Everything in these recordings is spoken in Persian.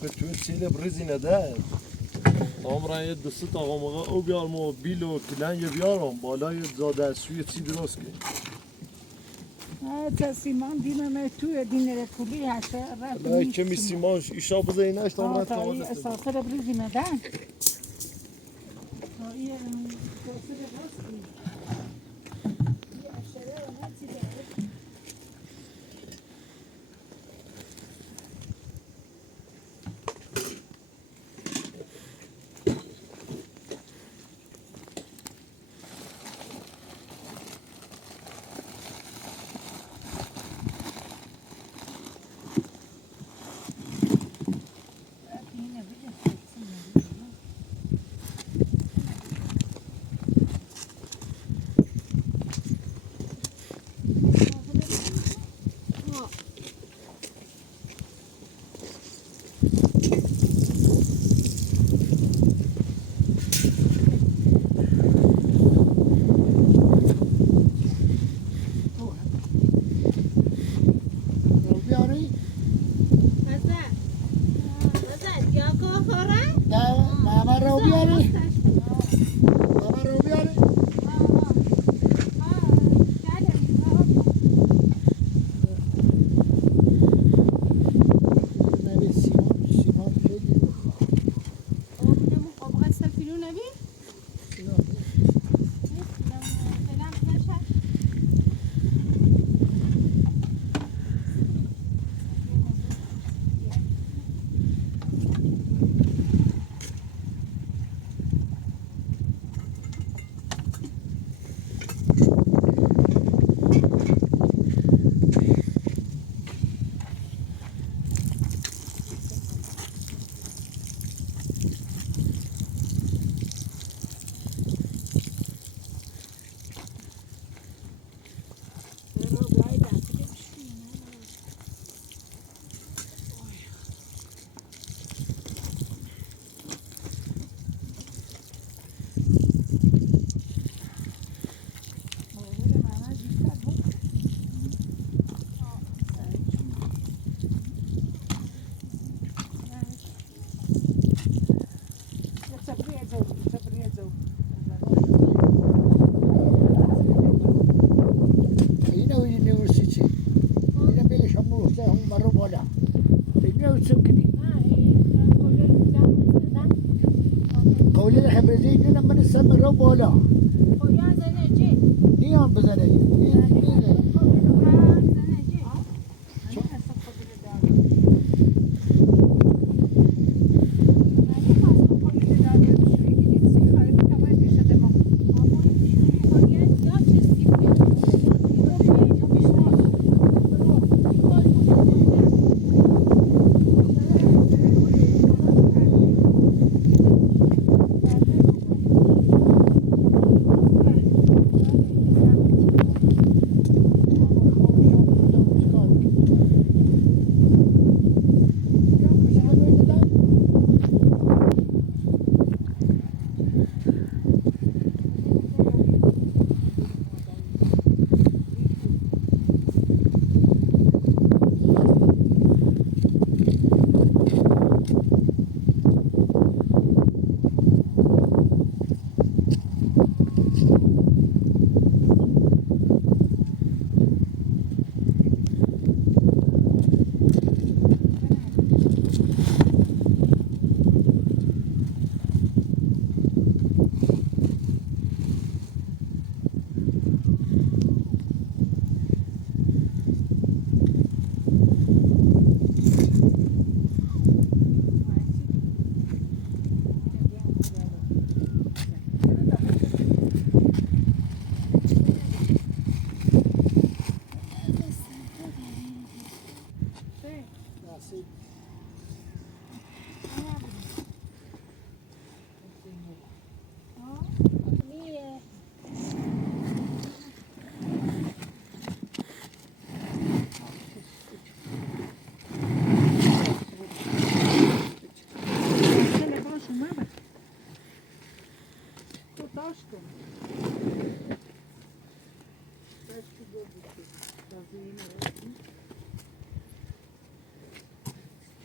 که تو سیل برزی نده عمران یه دست آقا مقا او بیار ما بیل و کلنگ بیارم بالای زاده سوی چی درست که تا سیمان دینه تو دینه کلی هسته لای کمی سیمانش ایشا بزایی نشت عمران تا این اساسه رو برزی ندن تا این اساسه رو برزی یه اشاره و نتی داره بالا نیام بزنه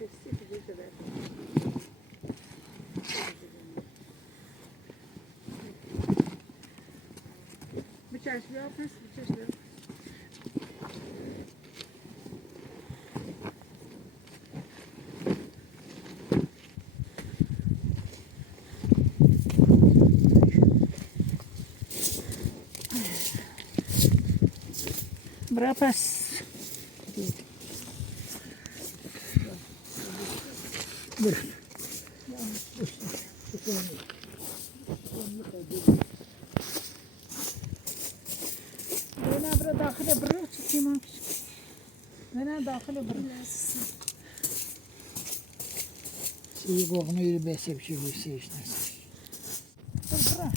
کسی که دیگه داره. بچش بیا پس بچش بیا. برا پس بنا برا داخل برو چی ما بنا داخل برو İyi kokunu yürü besle bir şey göster işte. برا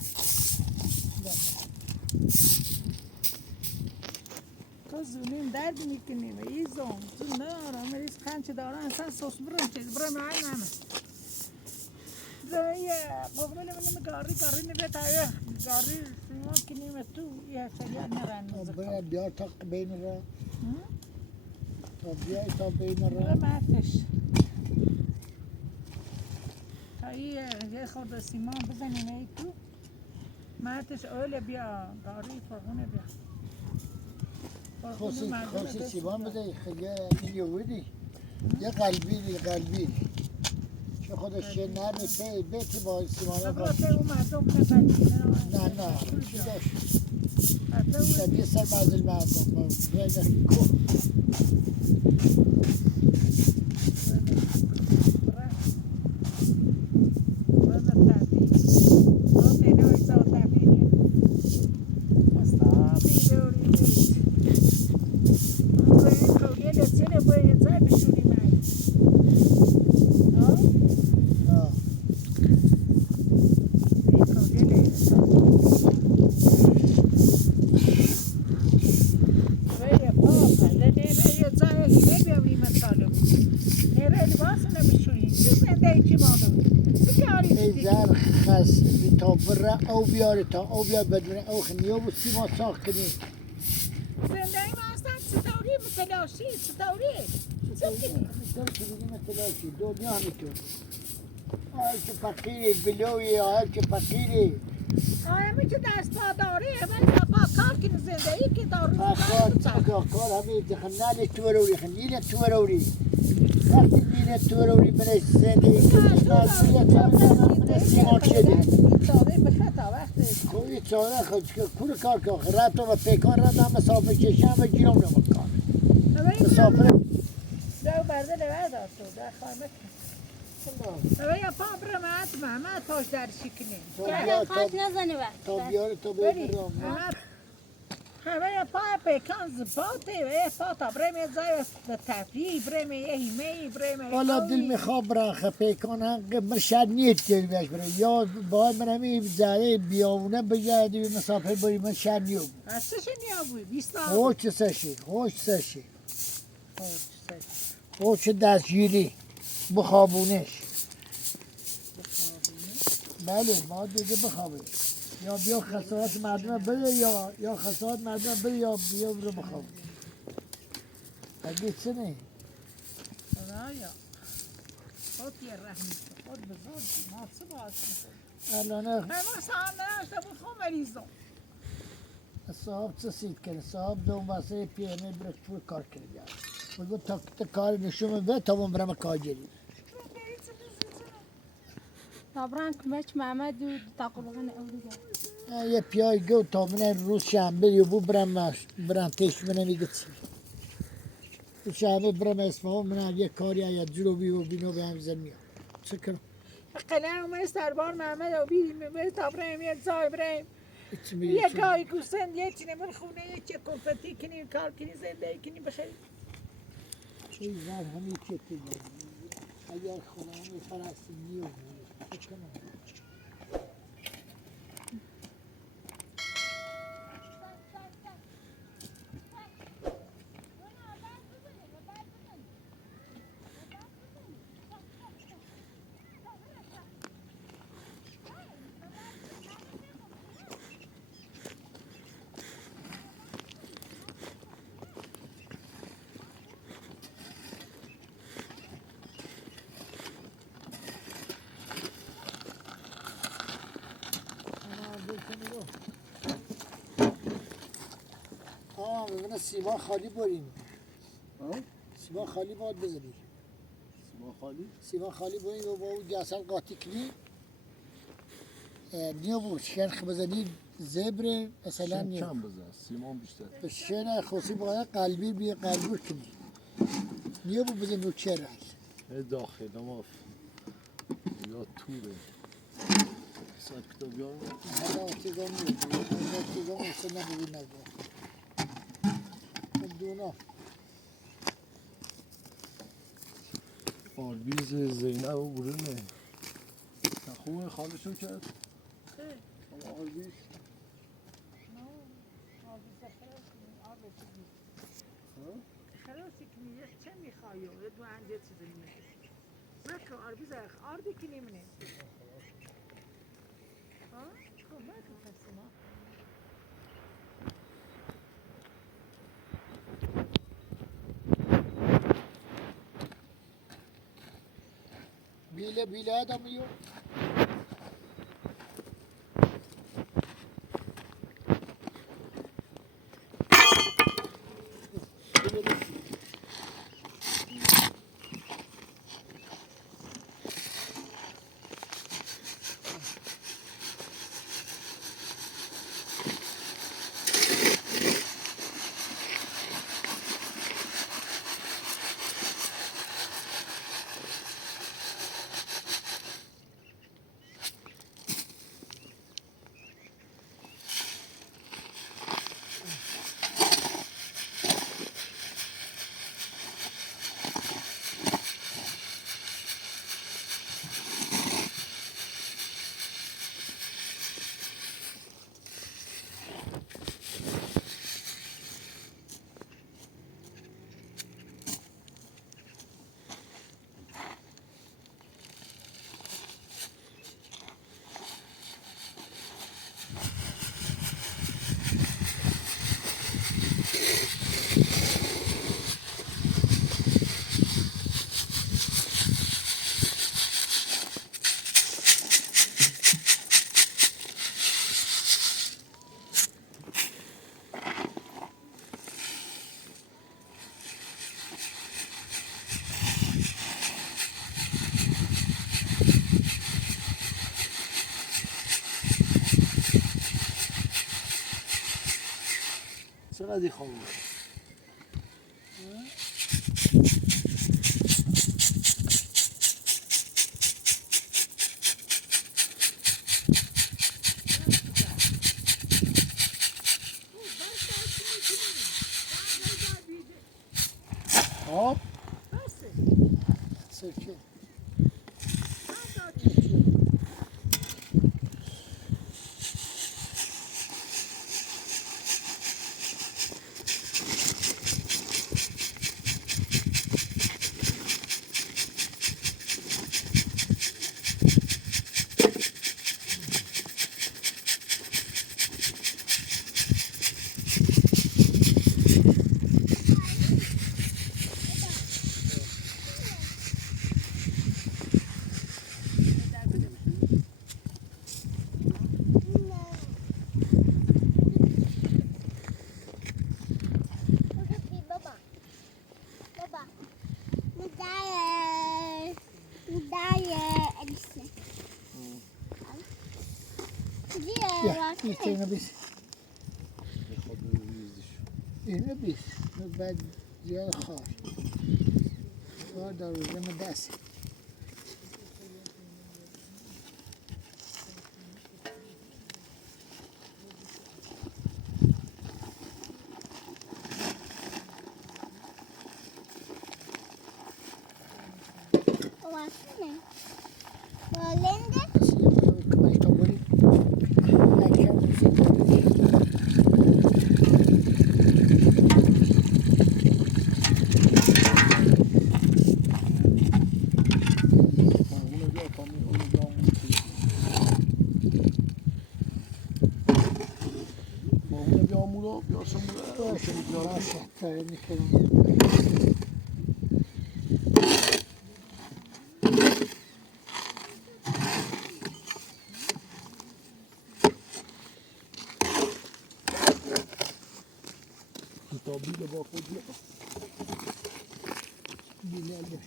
تو زونیم درد میکنیم ایزم تو نه آرامریز خانچه دارن اصلا سوس برم چیز برم معای نمه زایه قبل من گاری نبیت آیا گاری شما کنیم تو یه شریعت نرن Buraya bir tak beynire. Tabiye ta beynire. برم ارتش تا یه خورده سیمان بزنیم ای تو مرتش اوله بیا گاری فرغونه بیا Khosi sivan bده خیلی میلیوردی. یه قلبی. چه خودش یه نرمی پی بیتی با سیمانه برای باش. اون مردم نفردی نه. چی داشت؟ حتی شبیه سر مزل مردم. بله کو. ایزر خس تا بره او بیاره تا او بیاره بدونه او خنیو بود سیما ساخت کنی زنده ای ما هستن ستوری متلاشی ستوری سکنی متلاشی دنیا همینطور آی که فقیری بلوی آی که فقیری آیا که دست پا داره ولی با کار کنی زنده ای که دارو کار همین دخنال توروری خنیل توروری وقتی نیل توروری منش زنده ای که من سیما شده کوی چاره خود که کور کار که رفت و پیکار رفت هم مسافر کشم و گیرم نمکان مسافر دو برده لبه دار تو در خواهمه اوه یا پا برم محمد پاش در شکنیم تا بیاره تا بیاره همه یا پا پیکان زباته و یه پا تا برم یه زای تفریح برم یه هیمه برم والا دل میخواب برخه پیکان هم مرشد نیت که بیش بره یا باید من همی زره بیاونه بگردی به مسافر بری من شد نیو از چه نیا بوی؟ 20 خوش سشی خوش دستگیری بخوابونش بله ما دیگه بخوابه یا بیا خسارت مردم بده یا خسارت مردم بده یا بیا برو بخواب اگه چه نه خدایا خود یه رحمی خود بزرگی ما چه باید میکنم الان ما سهم نشته بود خون مریضم صاحب چه سید کنه صاحب دوم واسه پیانه برک پول کار کرد بگو تا کار نشون به تا من برم کاجری طبعا کمش محمد و تقریبا اولیه یه پیای گو تا من روز شنبه یه بو برم تیش منم میگه چی شنبه برم اسمه من یه کاری یا جلوبی و بینو به هم زمین چه کنم قلعه اومه سربار محمد و بیدیم به تا برم یه زای برم یه گاهی گوسند یه چی نمون خونه یه چه کلفتی کنی کار کنی زنده کنی بخیر این زن همین چه کنی اگر خونه همین فلسطینی و چه کنم نه سیمان خالی بریم ها؟ سیمان خالی باید بزنی سیمان خالی؟ سیمان خالی بریم و با اون گسل قاطی کنی نیا بود شنخ بزنی زبره مثلا شن نیا کم بزن سیمان بیشتر شن خصوصی باید قلبی بیا قلبی کنی نیا بود بزن رو چرا داخل ما یا توره حساب کتاب یار هر وقتی گام میاد هر وقتی گام اصلا نبودی نگاه دونا آربیز زینب و برونه خوبه خالشو کرد آربیز خلاصی کنی چه میخوایی؟ یه دو انجه چیزی نمیشه مکه آربی زخ آردی کنی منه ها؟ خب مکه پس ما بیله آدم یو چقدر خوابه آب بسه سرکه یا بیست اینو بیست میخواد بریزیش اینو بیست بعد زیاد خار در روزه دست اونو بیا تا می اونو بیا اونو با اونو بیا اونو بیا شمونه باشه باشه کاری میکنم تا بیل با خود Bilal'de.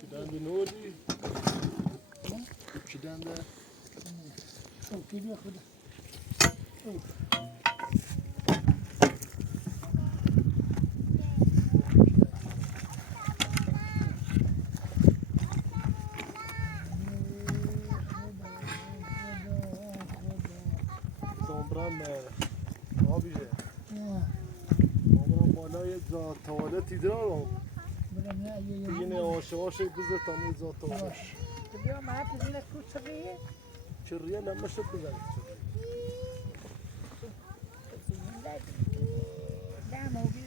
Kiden de ne oldu? Kiden de Çok geliyor kadar. زامبرم آبیه زامبرم بالای توالتی دارم Bırak ne yiyor? yine yavaş yavaş güzel tamam zaten بیا ما بزنه کوچه çırrıya lemme şıp güzel لا موجود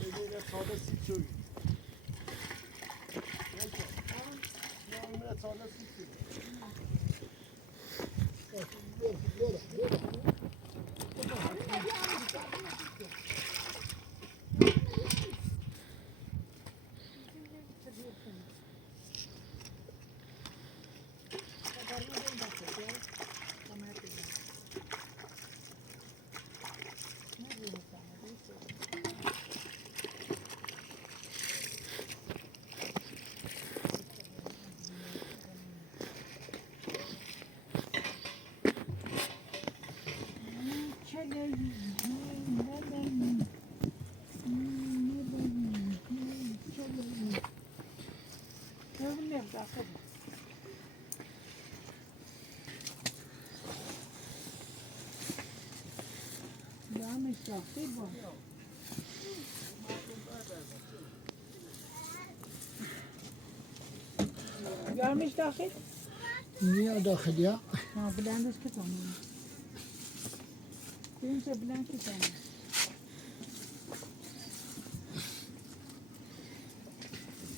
Eliyle sade sikiyor. Eliyle sade sikiyor. گرمش داخل؟ Niye dahil ya? ها بلندش که تمام بریم چه بلند که تمام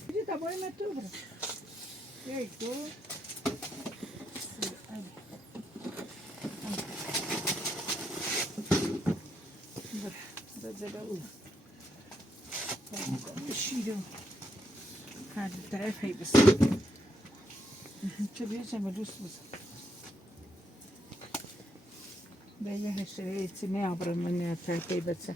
اینجا تبایی متر برم یک دو بذاره او شیرم هر دو طرف هی بسید چه بیشم دوست بزن به یه هشتری تیمی آبرم من ترکی بچه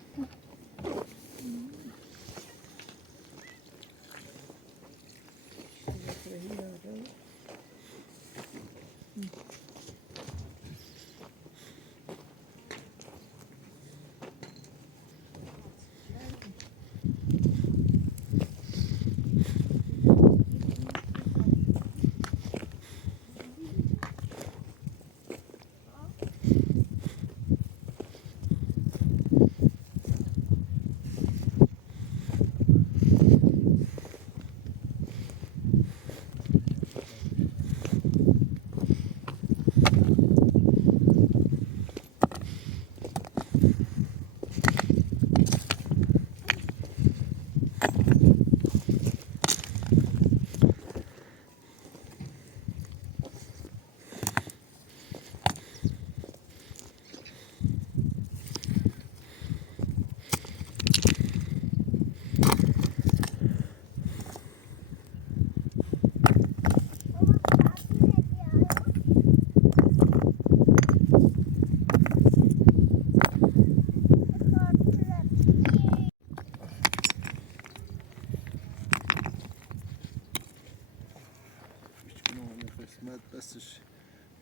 قسمت بسش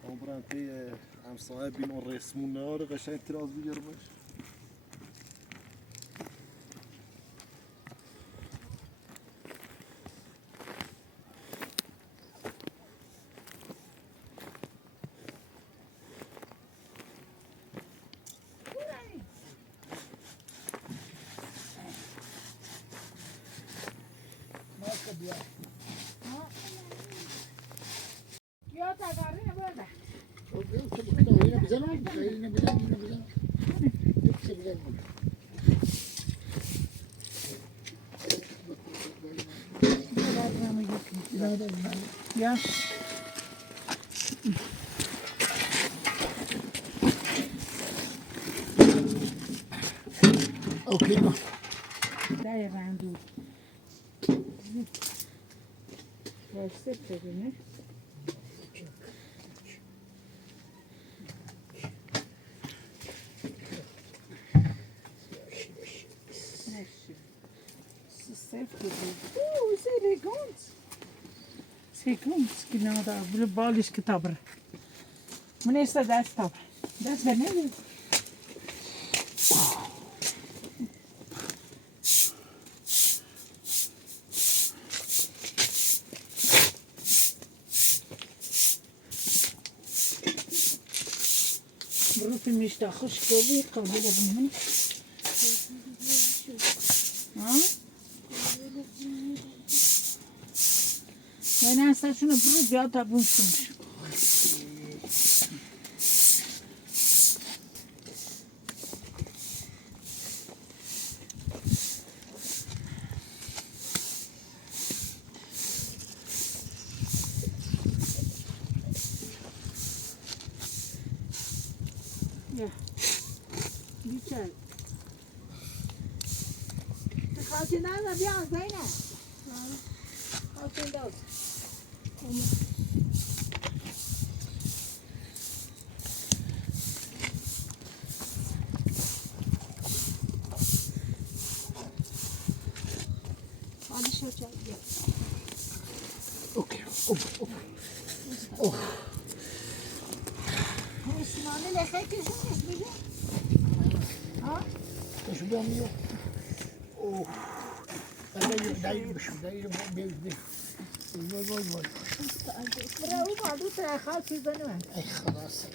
عمران که همسایه بین اون رسمون نهاره قشنگ تراز بگیرمش یا تقارین بزن Yine bize mi? Yine bize mi? Hepsi bize mi? Ya پیمان دقیقا دود واسه ببینه Sekunds, genau da, ballisch getabber. Men ist das tabber. Das wäre nicht. بروفي مش تاخش كوبي قبل بمن ها من اصلا شنو برو بیا تا بونسون بیچاره خاطر نه بیا زینه خاطر داد حالی شو چه اوکی اسمانه لخه کشونش میگه ها شو بیام یه اوه دایی بشم دایی رو بیام وای برای او مادو ترخال چیزا نمید ای خلاص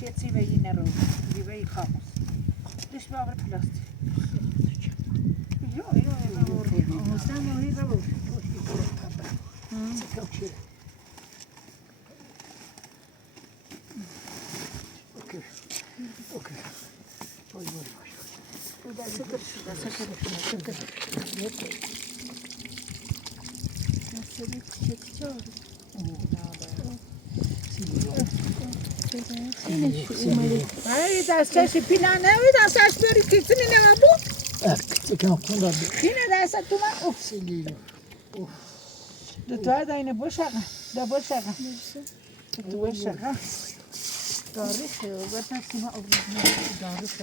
چه چی به این رو دیوی خاموش دش بابر پلاستیک یا آموزن ماهی رو اوکی برای دستش پیلانه و دستش بری کتنی نمابو کم کن را خینه دست تو من اوف سیلی دو تا داینه بوشاقه دا بوشاقه تو بوشاقه تاریخ و بس سیما اوف تاریخ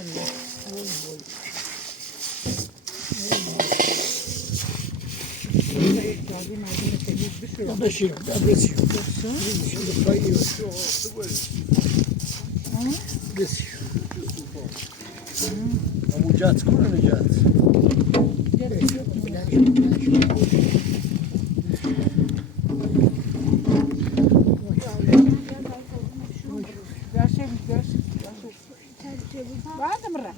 بشیر بسیار همون جت کنه جت بعد مرة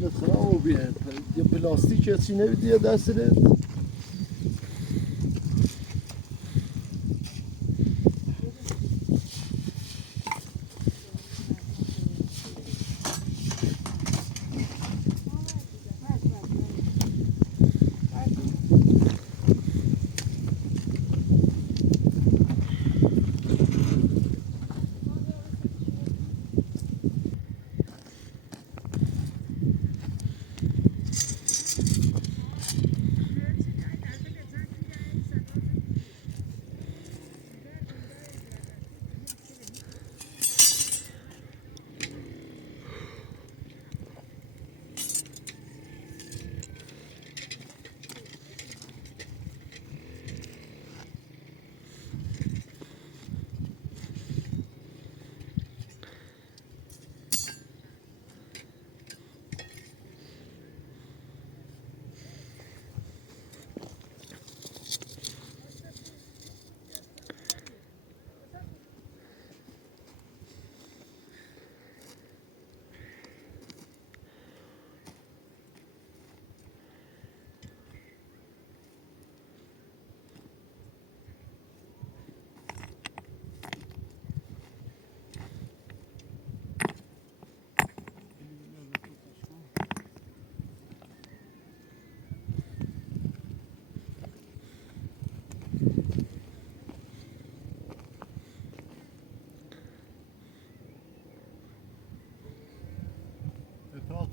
دستت خراب بیه یه پلاستیک یا چی نمیدی دستت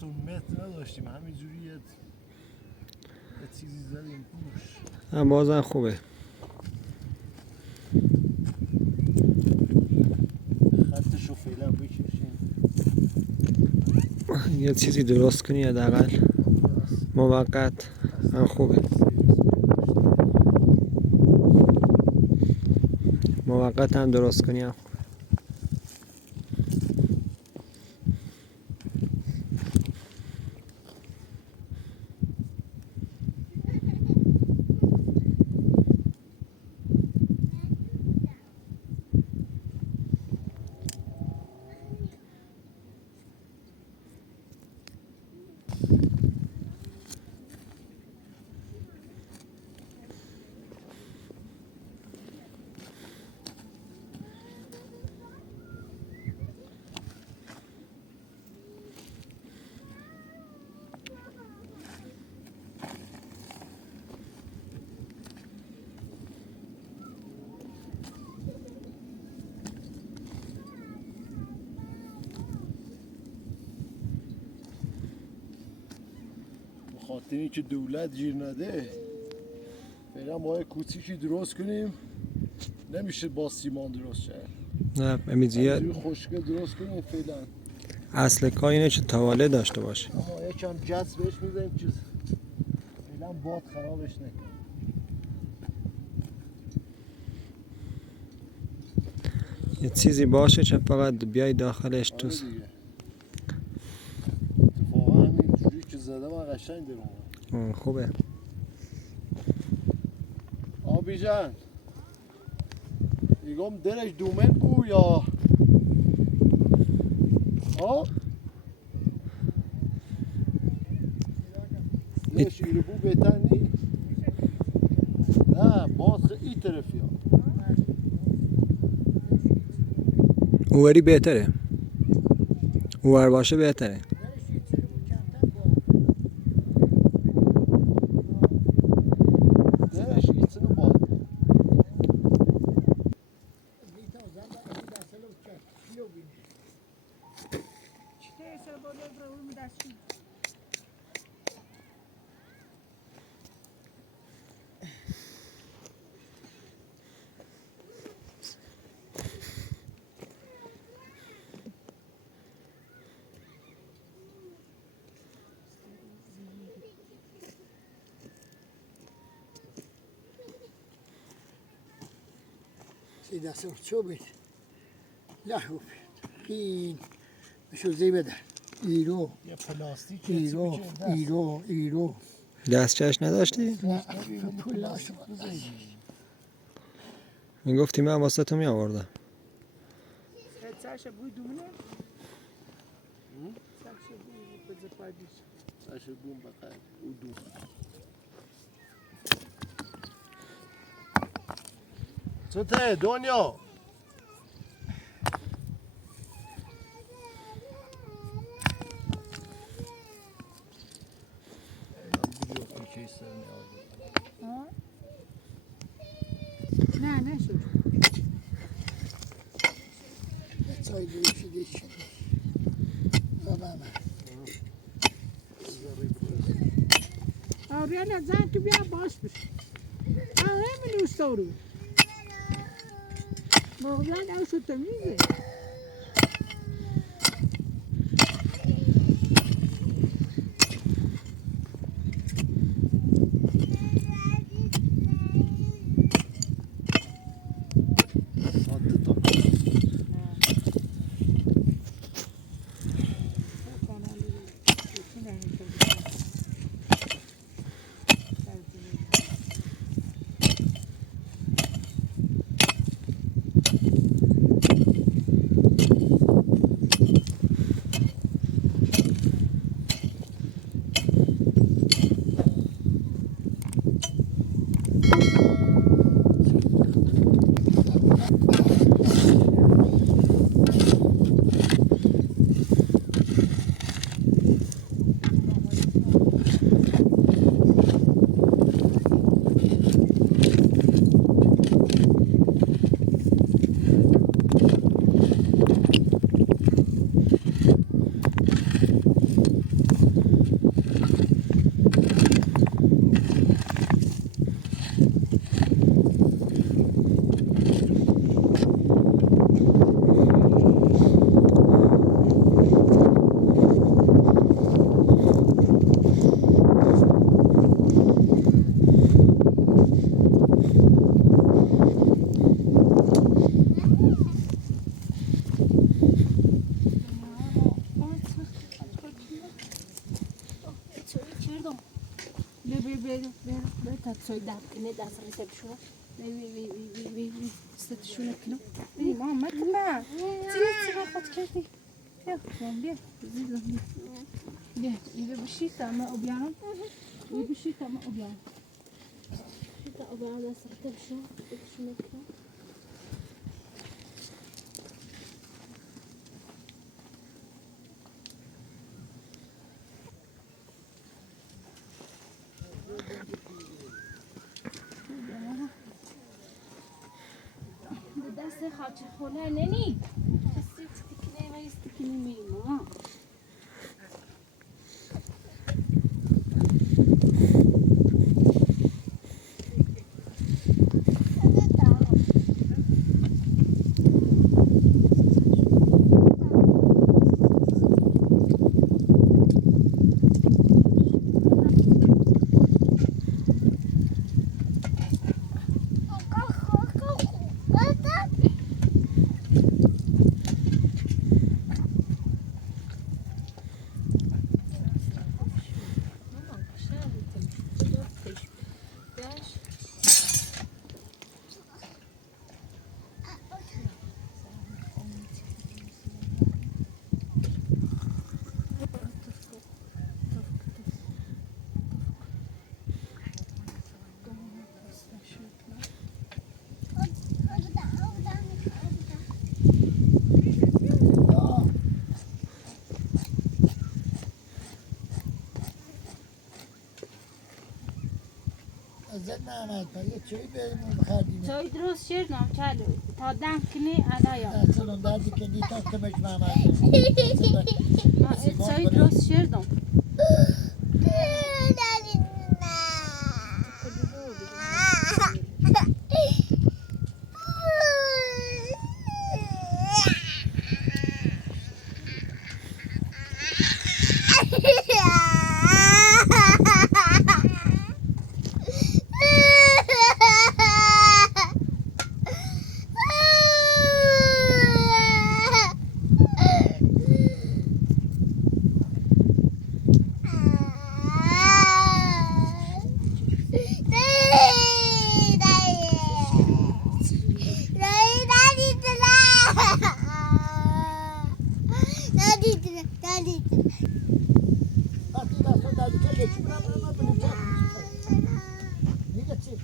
متر نداشتیم همینجوری یه چیزی زدیم پوش. هم بازم خوبه. خطشو فعلا بکشیم. یه چیزی درست کنی حداقل موقت هم خوبه. موقت هم درست کنی هم خوبه. خاطر اینکه دولت گیر نده فعلا ما کوچیکی درست کنیم. نمیشه با سیمان درست شد. نه امیزیه همینجوری خوشگل درست کنیم فعلا. اصل کار اینه که تواله داشته باشه. اما یکم جذب بهش میزنیم که فعلا باد خرابش نکنه. یه چیزی باشه که فقط بیای داخلش تو. آره دیگه. اتفاقا همینجوری که زده من قشنگ در اومد. خوبه. آبی جان ایگم درش دومن بو یا درش ایرو بو بهتر نی؟ نه باز این طرفی ها. اووری بهتره. اوور باشه بهتره. درش ایتسنو باد. سی دستم چو بید لحو بید خین بشو زی بده ایرو یه پلاستیک ایرو دستچش نداشتی؟ نه پول ناشم میگفتی من واسه تو می آوردم. Sasha بوی دومونه Sasha بوی بزه پایدیش ساشه بوم بقید او دوم چطه دنیا نه نشد چای گوشیده چی بابا آریانا زن تو بیا باش بشه همین دوستا رو مغزن او شو تمیزه شردم به تا سوی دم کنه دست ریسه بشو وی ستشونه کنم بی ما مکمه چیه خود کردی بیا بیا زیزم بیا ایده بشی تا ما بیارم ایده بشی تا ما بیارم تا بیارم دست ریسه بشو بشونه کنم دست خاطر خونه ننی دستی تکنه و استکنی میمون زد نعمت یه چایی بهمون بخردیم چای درست شدم چلو تا دم کنی ادایا اصلا دردی که دیتا کمش محمد چای درست شدم وقتی دستان دردی که یکی برم بلیم چه میگه چی؟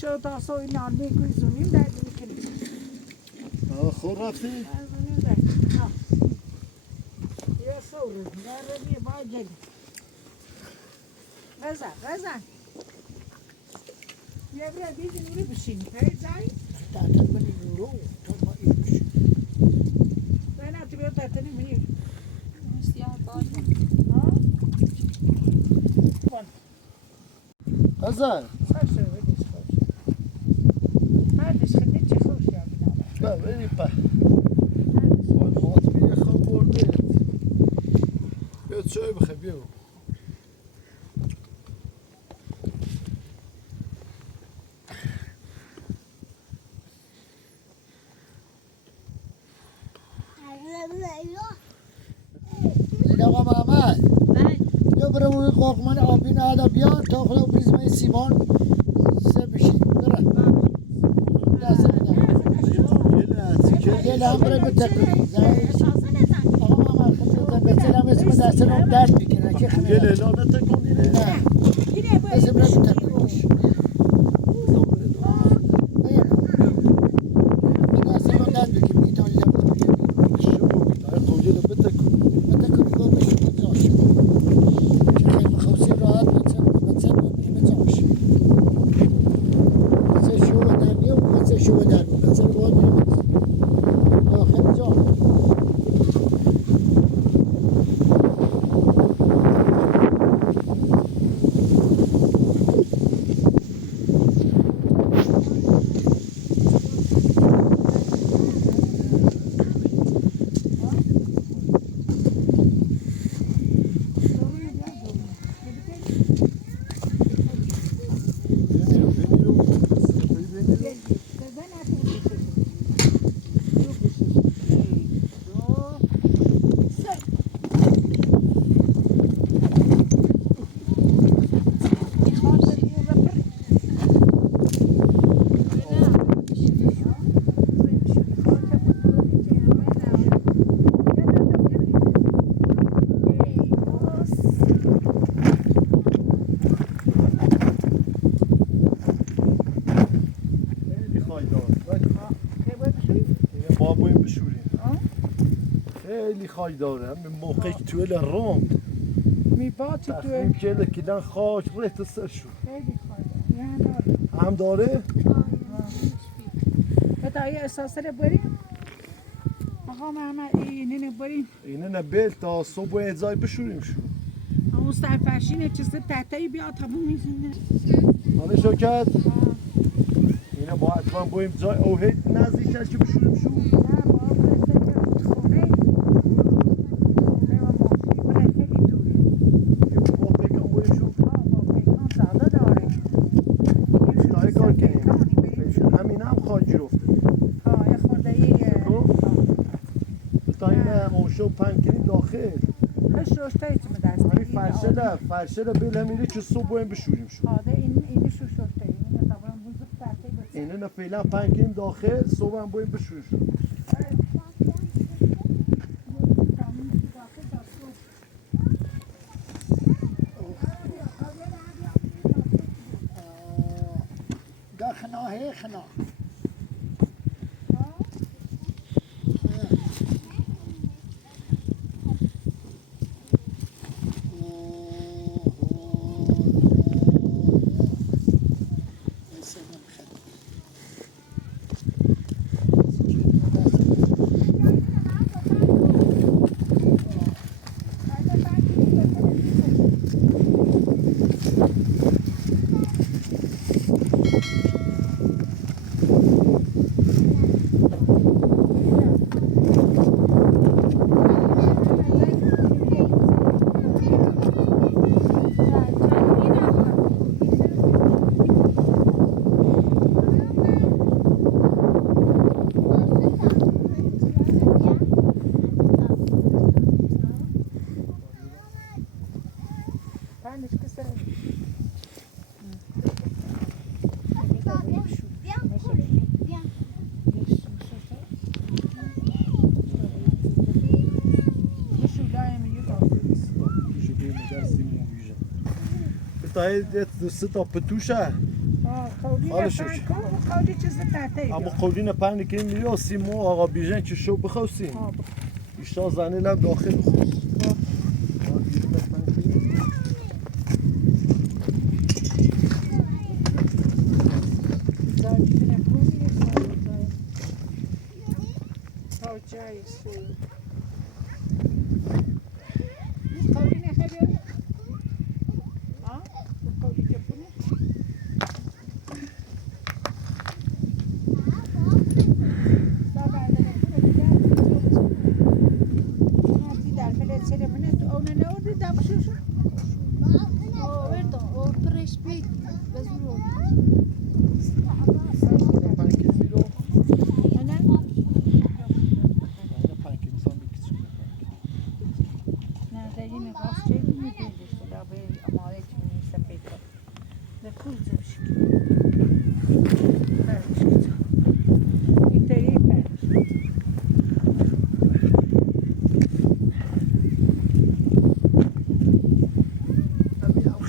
شو تاسوی نان میگوی زونیم در میکنیم خود رفتی؟ یه صوره در میه باید جلی غزن یه برای بیدی نوری بشین زایی تعطل منی نورو تا ما این بشه نه تو بیاد تعطلی منی سیاه باشه غزل خوش رو بدیش خوش مردش خیلی چه خوش یا ببینی په خاطری خواب برده بیا چای بخه بیا این آقا محمد یا برای روی قاقمن آبی نهده بیان تا خدا بریزمه سیمان سه بشید برن دست بدن گل هم برای بتکنی آقا محمد خود بترم اسم دستم درد میکنه که خمیره گل اعلانه تکونی نه اسم برای بتکنیش دستم درد میکنه میتانی نبود شو قولی رو بتکون بتکنی با بشید بزاش که خیلی بخوصی راحت بتر ببینی بزاش سه شو در میو سه شو در میو سه باید میو آخر جان خیلی خایدار اینه بابویم بشوریم خیلی خایداره همین موقعی که توی راند میباتی تخمیم که کلن خاک ریخت سر شو خیلی خواهد هم داره؟ تا یه احساسه رو بریم آقا محمد اینه بریم اینه نبیل تا صبح و ازای بشوریم شو اون سرفرشینه چیزه تحتایی بیا تموم میزینه همه شوکت اینه با حتما بایم جای اوهید نزدیک هست که بشوریم شو نه با برسه که خونه و ماشین بره خیلی دوره با پیکان بایم شو با پیکان زاده داره تای کار کنیم همین هم خواهد جرفته یه خورده یه تا اینه اونشو پنگ کنیم داخل هش روشتایی چی دست همین فرشه بیل همیره که صبح بایم بشوریم شو اینی شو شوشتایی اینه طبعا بزرگ تحتایی بسید اینه نه فعلا پنگ کنیم داخل صبح هم بایم بشوریم شو ده خنا هی خنا تایی دست تا پتوشه قولی حالا نه شو. پنج کن و قولی چیز تحته اما قولین پنی که میرو سیمو آقا بیژن که شو بخوستیم بیشتر زنی لب داخل خود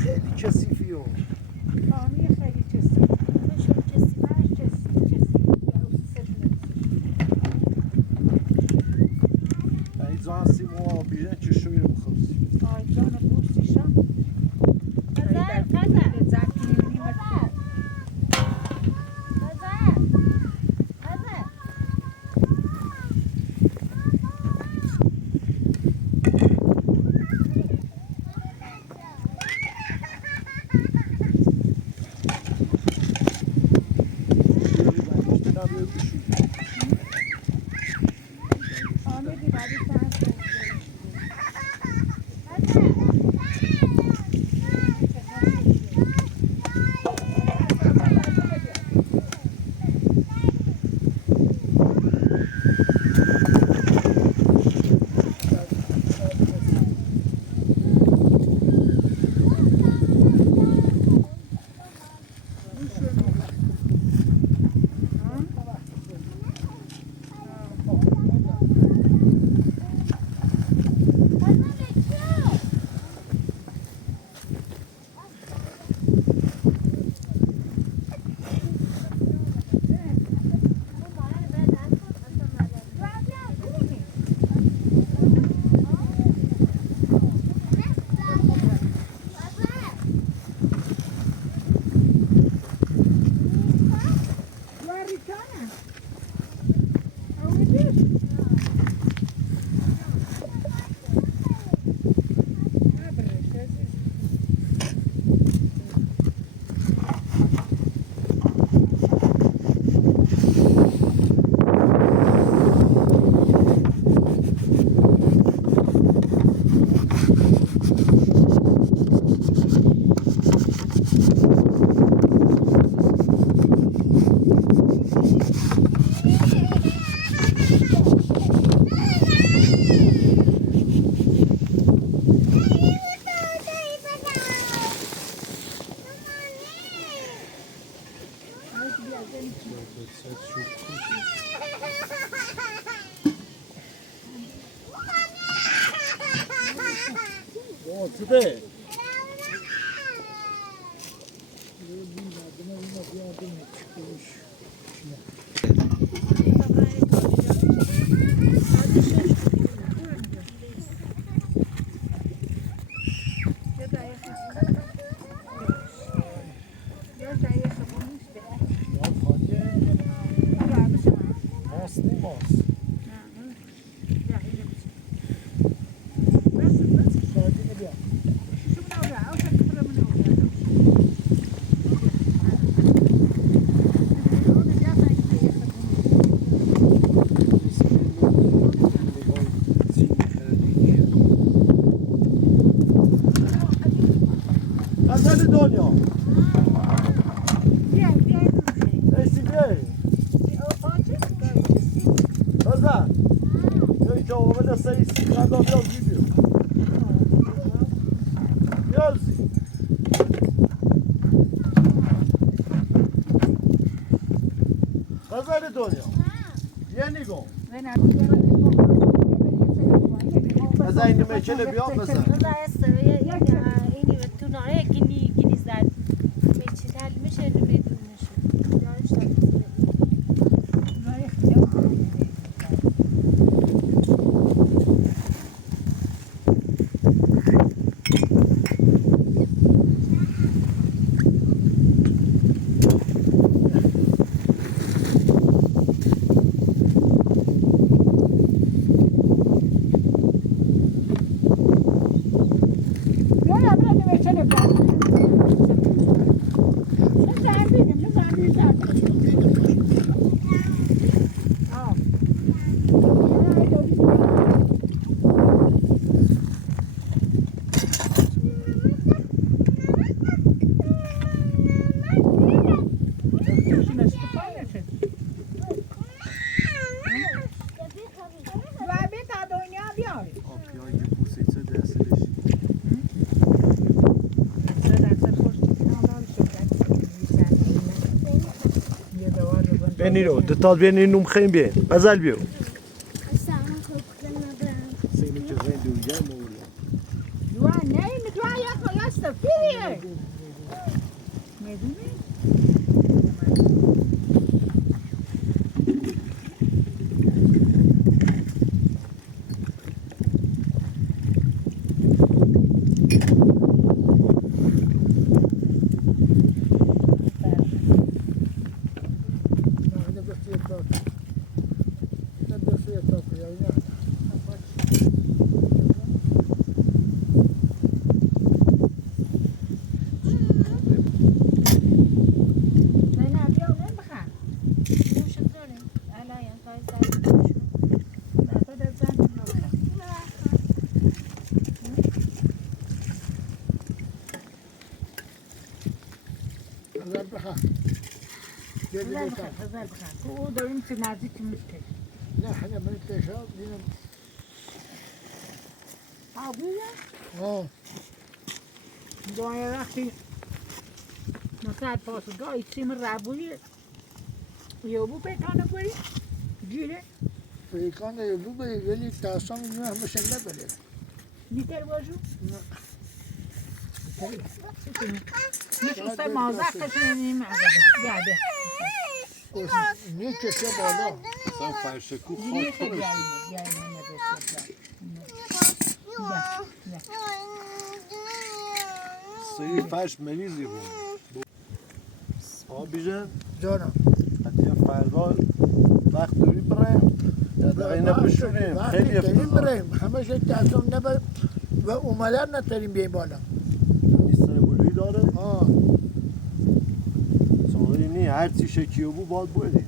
خیلی کثیفی و ایزان سیمو آقا بیژن که شوی رو بخوستیم Today. دنیا ایسی بیایی بزن یکی که آمده سیسی قدام یا ویدیو یازی بزن دنیا یه نگاه بزن این میچله بیا بزن میشه بدونش جایش رای خیلی آبیا یه بوسیچه دستش بینی رو دتال بینی نوم خیم بین غزل بیو سینی که غیر دویه مولا او داریم که نزدیک میشه نه حالا من پیشاب دیدم آه دعای وقتی مثلا پاسگاه چیم ربوی یابو پیکانه بری گیره پیکان یبو بایی ولی تاسم اینو همشه نبره نیتر باشو میشه مازق کشنیم گرده نیکشه بالا اصلا فرشکو دیگه خاک کنه سری فرش مریضی بود آبی جان جانم حتی فردا وقت داری بریم یا در اینه بشوریم خیلی داریم افتضاح بریم همشه تاسم نبر و اومدن نتریم بیاییم بالا نیستن بلوی داره آه سوری نی هر چی شکیو بود باید بریم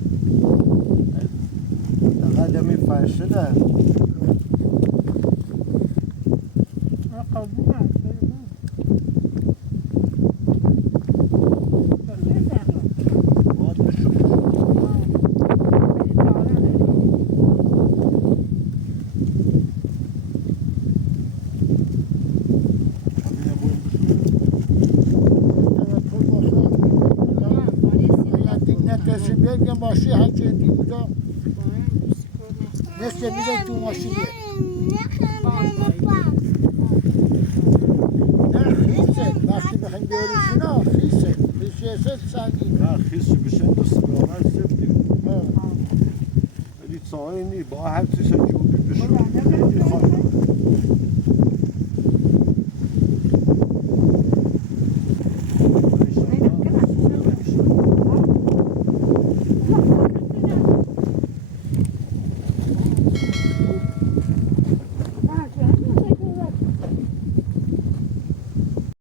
فقط همی فرشه نه باید بشوریم همینه بریم بشوریم اگر دین نترسی بیاید یه ماشی هرچی دیم اونجا نصف میده تو ماشی بیاید نه خیسه وقتی بخوایم بیاریشون ها خیسه خیسه سنگین نه خیلی بشه دوست برامر سفتی ولی ساهای نی با هر چی شکیو بود بشوریم خیلی خواهیم